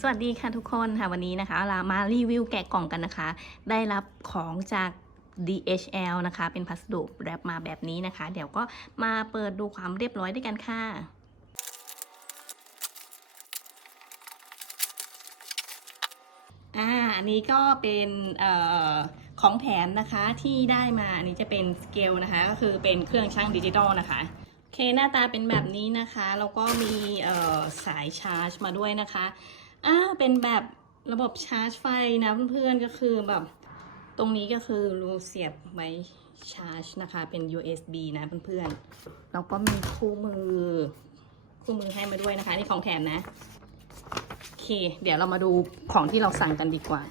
สวัสดีค่ะทุกคนค่ะวันนี้นะคะเรามารีวิวแกะกล่องกันนะคะ ได้รับของจาก DHL นะคะ เป็นพัสดุแรปมาแบบนี้นะคะ เดี๋ยวก็มาเปิดดูความเรียบร้อยด้วยกันค่ะอ่าอันนี้ก็เป็นออของแถมนะคะที่ได้มาอันนี้จะเป็นสเกลนะคะ ก็คือเป็นเครื่องช่างดิจิตอลนะคะโอเคหน้าตาเป็นแบบนี้นะคะ แล้วก็มีสายชาร์จมาด้วยนะคะ อ่าเป็นแบบระบบชาร์จไฟนะเพื่อนๆก็คือแบบตรงนี้ก็คือรูเสียบไว้ชาร์จนะคะ เป็น USB นะเพื่อนๆแล้วก็มีคู่มือ คู่มือให้มาด้วยนะคะ นี่ของแถมนะ โอเค เดี๋ยวเรามาดูของที่เราสั่งกันดีกว่า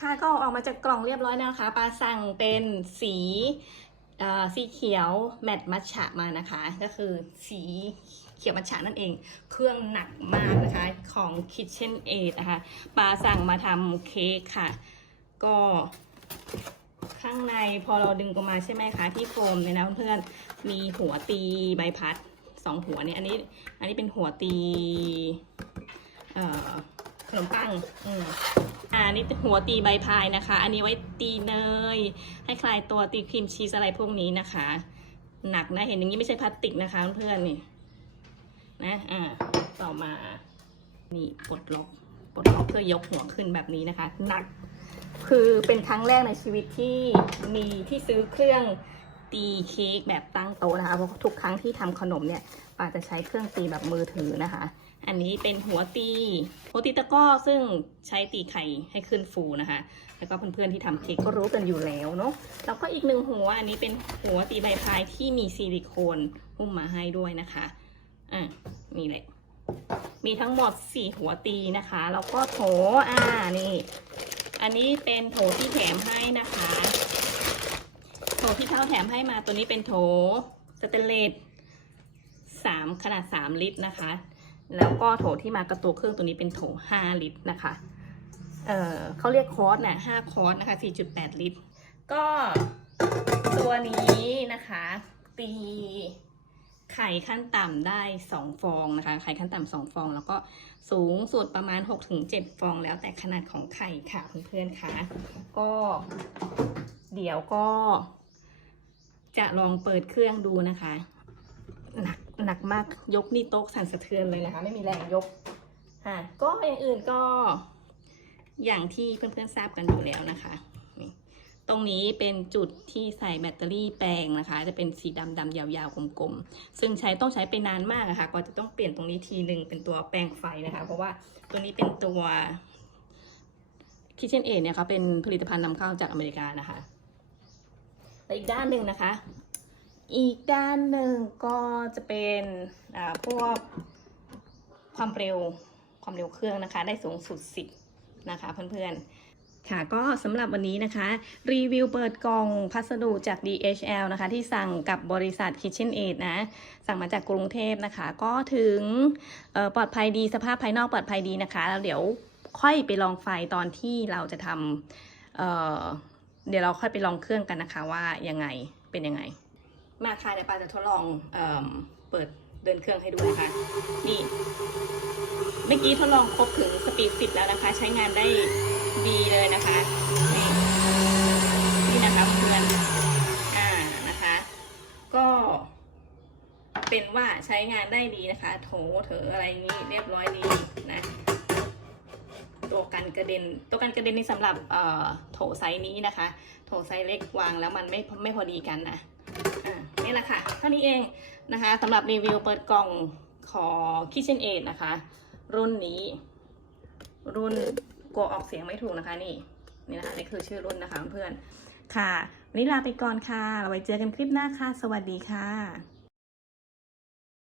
ค่ะก็ออกมาจากกล่องเรียบร้อยแล้วนะคะปลาสั่งเป็นสีอ่อสีเขียวแมตต์มัทฉะมานะคะ ก็คือสี เขียวมัทฉะนั่นเอง เครื่องหนักมากนะคะของ Kitchen Aid นะคะปาสั่งมาทำเค้กค่ะ ก็ข้างในพอเราดึงออกมาใช่ไหมคะ ที่โฟมเนี่ยนะเพื่อนมีหัวตีใบพัดสองหัวเนี่ยอันนี้อันนี้เป็นหัวตีขนมปังอืมอ่านี่หัวตีใบพายนะคะ อันนี้ไว้ตีเนย ให้คลายตัวตีครีมชีสอะไรพวกนี้นะคะ หนักนะเห็นอย่างนี้ไม่ใช่พลาสติกนะคะเพื่อนนี่ นะอ่าต่อมา นี่ปลดล็อกปลดล็อกเพื่อยกหัวขึ้นแบบนี้นะคะหนักคือเป็นครั้งแรกในชีวิตที่มีที่ซื้อเครื่องตีเค้กแบบตั้งโต๊ะนะคะ เพราะทุกครั้งที่ทำขนมเนี่ยปาจะใช้เครื่องตีแบบมือถือนะคะ อันนี้เป็นหัวตีหัวตีตะก้อซึ่งใช้ตีไข่ให้ขึ้นฟูนะคะ แล้วก็เพื่อนๆที่ทำเค้กก็รู้กันอยู่แล้วเนาะ แล้วก็อีกหนึ่งหัวอันนี้เป็นหัวตีใบพายที่มีซิลิโคนหุ้มมาให้ด้วยนะคะ อะนี่แหละ มีทั้งหมดสี่หัวตีนะคะ แล้วก็โถอ่านี่ อันนี้เป็นโถที่แถมให้นะคะ โถที่เขาแถมให้มาตัวนี้เป็นโถสเตนเลสสามขนาดสามลิตรนะคะ แล้วก็โถที่มากับตัวเครื่องตัวนี้เป็นโถห้าลิตรนะคะ เออเขาเรียกคอร์สนะห้าคอร์สนะคะสี่จุดแปดลิตร ก็ตัวนี้นะคะตี ไข่ขั้นต่ำได้สองฟองนะคะ ไข่ขั้นต่ำสองฟอง แล้วก็สูงสุดประมาณหกถึงเจ็ดฟองแล้วแต่ขนาดของไข่ค่ะเพื่อนๆค่ะ ก็เดี๋ยวก็ จะลองเปิดเครื่องดูนะคะ หนักหนักมากยกนี่โต๊ะสั่นสะเทือนเลยนะคะ ไม่มีแรงยกอะก็อย่างอื่นก็อย่างที่เพื่อนๆทราบกันอยู่แล้วนะคะ ตรงนี้เป็นจุดที่ใส่แบตเตอรี่แปลงนะคะ จะเป็นสีดำดำๆยาวๆกลมๆ ซึ่งใช้ต้องใช้ไปนานมากอะคะก็จะต้องเปลี่ยนตรงนี้ทีหนึ่งเป็นตัวแปลงไฟนะคะ เพราะว่าตัวนี้เป็นตัว Kitchen Aid เนี่ยเขาเป็นผลิตภัณฑ์นำเข้าจากอเมริกานะคะและอีกด้านหนึ่งนะคะ อีกด้านหนึ่งก็จะเป็นอ่าพวกความเร็วความเร็วเครื่องนะคะ ได้สูงสุด 10 นะคะเพื่อนๆ ค่ะก็สำหรับวันนี้นะคะ รีวิวเปิดกล่องพัสดุจาก DHL นะคะ ที่สั่งกับบริษัท KitchenAid นะ สั่งมาจากกรุงเทพนะคะ ก็ถึงปลอดภัยดีสภาพภายนอกปลอดภัยดีนะคะ แล้วเดี๋ยวค่อยไปลองไฟตอนที่เราจะทำเเดี๋ยวเราค่อยไปลองเครื่องกันนะคะว่ายังไงเป็นยังไง มาค่ะเดี๋ยวปาจะทดลองเอเปิดเดินเครื่องให้ดูนะคะนี่เมื่อกี้ทดลองครบถึงสปีดสิบแล้วนะคะ ใช้งานได้ ดีเลยนะคะนี่นี่นะคะเพื่อนอ่านะคะ ก็ เป็นว่าใช้งานได้ดีนะคะ โถเถออะไรอย่างนี้เรียบร้อยดีนะตัวกันกระเด็น ตัวกันกระเด็นนี่สำหรับเอ่อโถไซส์นี้นะคะ โถไซส์เล็กวางแล้วมันไม่ไม่พอดีกันนะอ่านี่แหละค่ะ เท่านี้เองนะคะสำหรับรีวิวเปิดกล่องของ KitchenAid นะคะ รุ่นนี้ รุ่น กลัวออกเสียงไม่ถูกนะคะนี่นี่นะคะนี่คือชื่อรุ่นนะคะเพื่อนค่ะวันนี้ลาไปก่อนค่ะเราไว้เจอกันคลิปหน้าค่ะ สวัสดีค่ะ